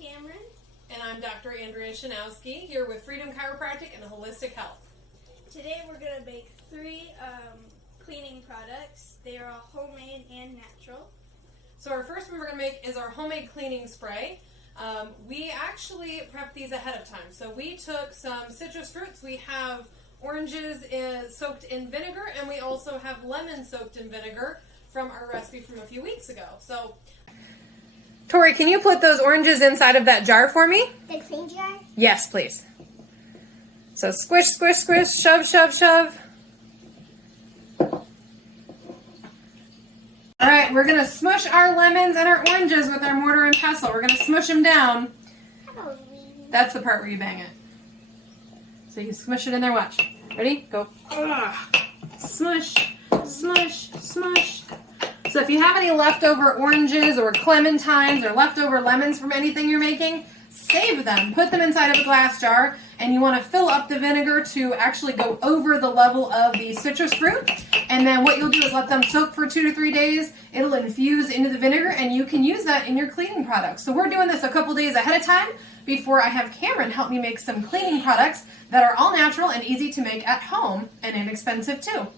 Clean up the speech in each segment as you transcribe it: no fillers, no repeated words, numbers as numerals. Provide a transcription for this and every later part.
Cameron. And I'm Dr. Andrea Shanowski, here with Freedom Chiropractic and Holistic Health. Today we're going to make 3 cleaning products. They are all homemade and natural. So our first one we're going to make is our homemade cleaning spray. We actually prepped these ahead of time. So we took some citrus fruits. We have oranges soaked in vinegar, and we also have lemon soaked in vinegar from our recipe from a few weeks ago. So, Tori, can you put those oranges inside of that jar for me? The clean jar? Yes, please. So squish, squish, squish, shove, shove, shove. All right, we're going to smush our lemons and our oranges with our mortar and pestle. We're going to smush them down. That's the part where you bang it. So you smush it in there, watch. Ready? Go. Smush, smush, smush. So if you have any leftover oranges or clementines or leftover lemons from anything you're making, save them. Put them inside of a glass jar, and you want to fill up the vinegar to actually go over the level of the citrus fruit. And then what you'll do is let them soak for 2 to 3 days. It'll infuse into the vinegar, and you can use that in your cleaning products. So we're doing this a couple days ahead of time before I have Cameron help me make some cleaning products that are all natural and easy to make at home and inexpensive too.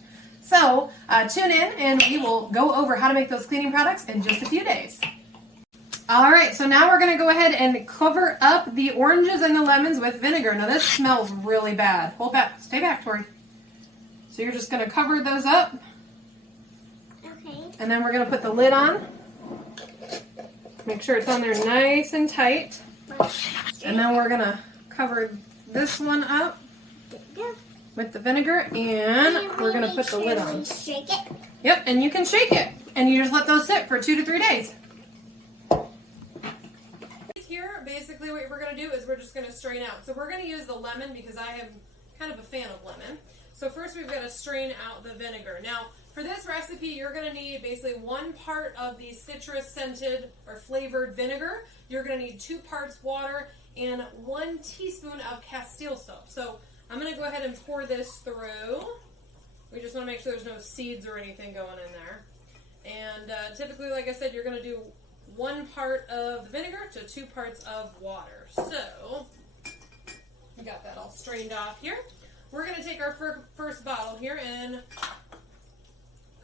So tune in, and we will go over how to make those cleaning products in just a few days. All right, so now we're going to go ahead and cover up the oranges and the lemons with vinegar. Now this smells really bad. Hold back. Stay back, Tori. So you're just going to cover those up. Okay. And then we're going to put the lid on. Make sure it's on there nice and tight. And then we're going to cover this one up with the vinegar, and we're going to put the lid on. Shake it. Yep, and you can shake it. And you just let those sit for 2 to 3 days. Here, basically what we're going to do is we're just going to strain out. So we're going to use the lemon because I am kind of a fan of lemon. So first we've got to strain out the vinegar. Now, for this recipe, you're going to need basically 1 part of the citrus scented or flavored vinegar. You're going to need 2 parts water and 1 teaspoon of Castile soap. So I'm going to go ahead and pour this through. We just want to make sure there's no seeds or anything going in there. And typically, like I said, you're going to do 1 part of the vinegar to 2 parts of water. So we got that all strained off here. We're going to take our first bottle here and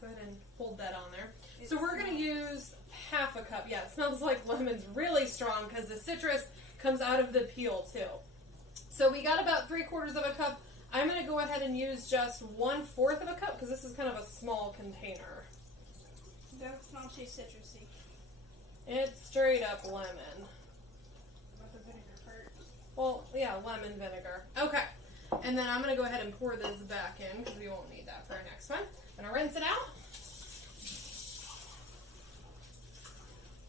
go ahead and hold that on there. So we're going to use half a cup. Yeah, it smells like lemon's really strong because the citrus comes out of the peel too. So we got about 3/4 of a cup. I'm going to go ahead and use just 1/4 of a cup because this is kind of a small container. Don't smell too citrusy. It's straight up lemon. About the vinegar part. Well, yeah, lemon vinegar. Okay. And then I'm going to go ahead and pour this back in because we won't need that for our next one. I'm going to rinse it out.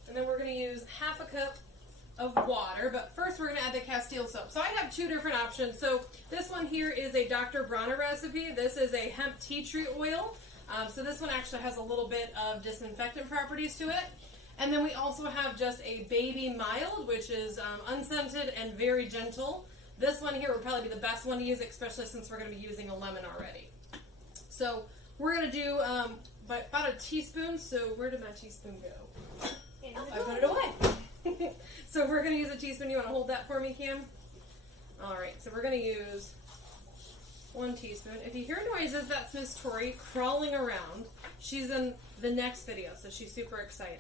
And then we're going to use half a cup of water. But first we're going to add the Castile soap. So I have 2 different options. So this one here is a Dr. Bronner recipe. This is a hemp tea tree oil. So this one actually has a little bit of disinfectant properties to it. And then we also have just a baby mild, which is unscented and very gentle. This one here would probably be the best one to use, especially since we're going to be using a lemon already. So we're going to do about a teaspoon. So where did my teaspoon go? I put it away. So we're going to use a teaspoon. You want to hold that for me, Cam? All right. So we're going to use 1 teaspoon. If you hear noises, that's Miss Tori crawling around. She's in the next video, so she's super excited.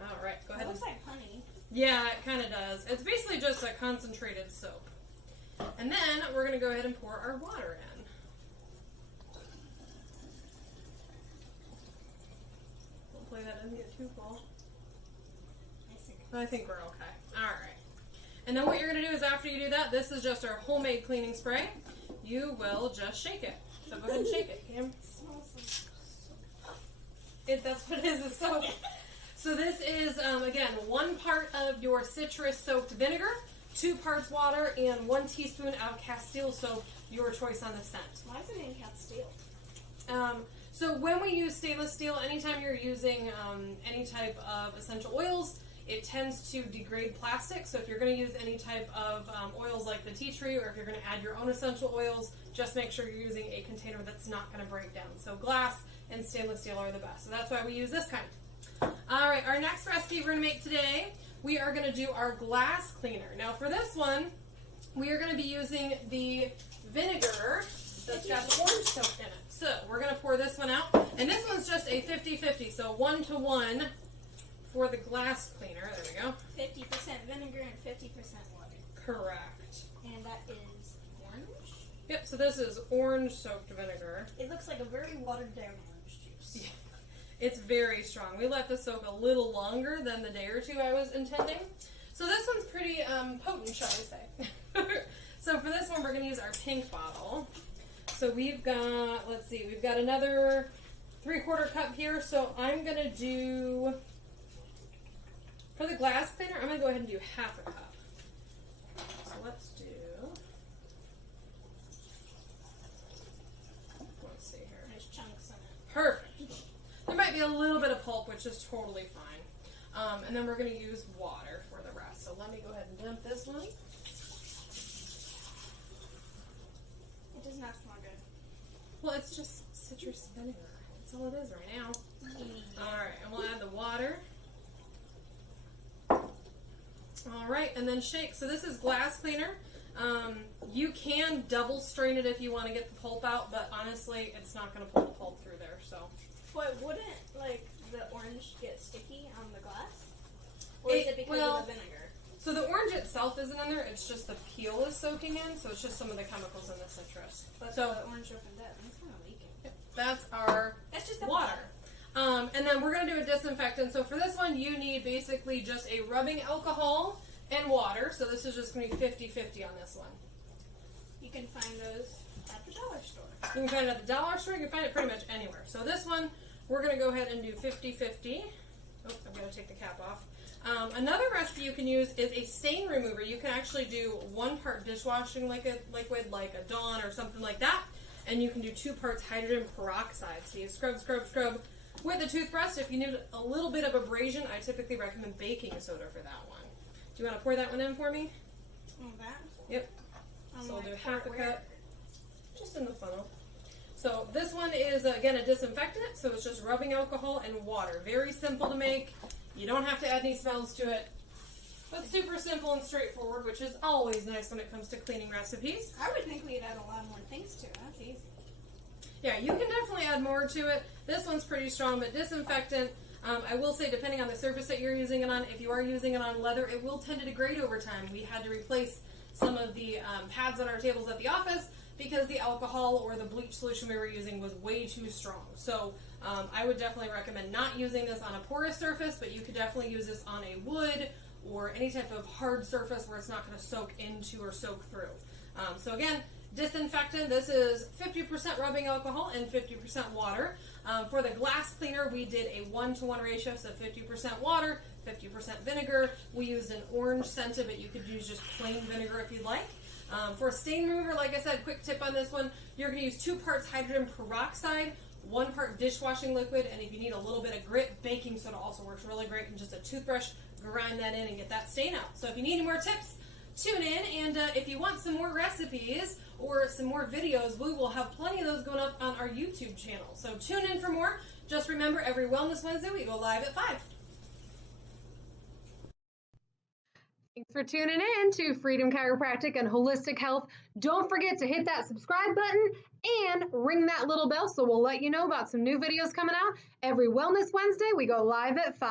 All right, go ahead. It looks like honey. Yeah, it kind of does. It's basically just a concentrated soap. And then we're going to go ahead and pour our water in. Hopefully that doesn't get too full. I think we're okay. All right. And then what you're going to do is after you do that, this is just our homemade cleaning spray. You will just shake it. So go ahead and shake it, Cam. That's what it is, it's soap. So this is, again, 1 part of your citrus-soaked vinegar, 2 parts water, and 1 teaspoon of Castile soap, your choice on the scent. Why is it in Castile? So when we use stainless steel, anytime you're using any type of essential oils, it tends to degrade plastic. So if you're going to use any type of oils like the tea tree, or if you're going to add your own essential oils, just make sure you're using a container that's not going to break down. So glass and stainless steel are the best. So that's why we use this kind. All right, our next recipe we're going to make today, we are going to do our glass cleaner. Now for this one, we are going to be using the vinegar that's got the orange soaked in it. So we're going to pour this one out, and this one's just a 50-50, so 1-to-1 for the glass cleaner. There we go. 50% vinegar and 50% water. Correct. And that is orange? Yep, so this is orange soaked vinegar. It looks like a very watered down orange juice. Yeah. It's very strong. We let this soak a little longer than the day or two I was intending. So this one's pretty potent, shall we say. So for this one, we're going to use our pink bottle. So we've got, let's see, we've got another 3/4 cup here. So I'm going to do, for the glass cleaner, I'm going to go ahead and do 1/2 cup. So let's do, let's see here. There's chunks in it. Perfect. There might be a little bit of pulp, which is totally fine. And then we're going to use water for the rest. So let me go ahead and dump this one. It does not smell good. Well, it's just citrus vinegar. That's all it is right now. Yeah. All right, and we'll add the water. All right, and then shake. So this is glass cleaner. You can double strain it if you want to get the pulp out, but honestly, it's not going to pull the pulp through there. So. But wouldn't, like, the orange get sticky on the glass? Or is it because of the vinegar? So the orange itself isn't in there, it's just the peel is soaking in, so it's just some of the chemicals in the citrus. But So the orange opened up, and it's kind of leaking. that's our That's just the water. And then we're going to do a disinfectant. So for this one, you need basically just a rubbing alcohol and water. So this is just going to be 50-50 on this one. You can find those at the dollar store. You can find it at the dollar store. You can find it pretty much anywhere. So this one, we're going to go ahead and do 50-50. Oh, I'm going to take the cap off. Another recipe you can use is a stain remover. You can actually do 1 part dishwashing liquid like a Dawn or something like that. And you can do 2 parts hydrogen peroxide. So you scrub with a toothbrush. If you need a little bit of abrasion, I typically recommend baking soda for that one. Do you want to pour that one in for me? On that? Yep. On So we'll do like 1/2 where? cup. Just in the funnel. So this one is, again, a disinfectant. So it's just rubbing alcohol and water. Very simple to make. You don't have to add any smells to it. But super simple and straightforward, which is always nice when it comes to cleaning recipes. I would think we'd add a lot more things to it. That's easy. Yeah, you can definitely add more to it. This one's pretty strong, but disinfectant, I will say, depending on the surface that you're using it on, if you are using it on leather, it will tend to degrade over time. We had to replace some of the pads on our tables at the office because the alcohol or the bleach solution we were using was way too strong. So I would definitely recommend not using this on a porous surface, but you could definitely use this on a wood or any type of hard surface where it's not going to soak into or soak through. So again, disinfectant, this is 50% rubbing alcohol and 50% water. For the glass cleaner, we did a 1-to-1 ratio, so 50% water, 50% vinegar. We used an orange scented, but you could use just plain vinegar if you'd like. For a stain remover, like I said, quick tip on this one, you're going to use 2 parts hydrogen peroxide, 1 part dishwashing liquid, and if you need a little bit of grit, baking soda also works really great, and just a toothbrush, grind that in and get that stain out. So if you need any more tips, tune in, and if you want some more recipes or some more videos, we will have plenty of those going up on our YouTube channel. So tune in for more. Just remember, every Wellness Wednesday, we go live at 5. Thanks for tuning in to Freedom Chiropractic and Holistic Health. Don't forget to hit that subscribe button and ring that little bell so we'll let you know about some new videos coming out. Every Wellness Wednesday, we go live at 5.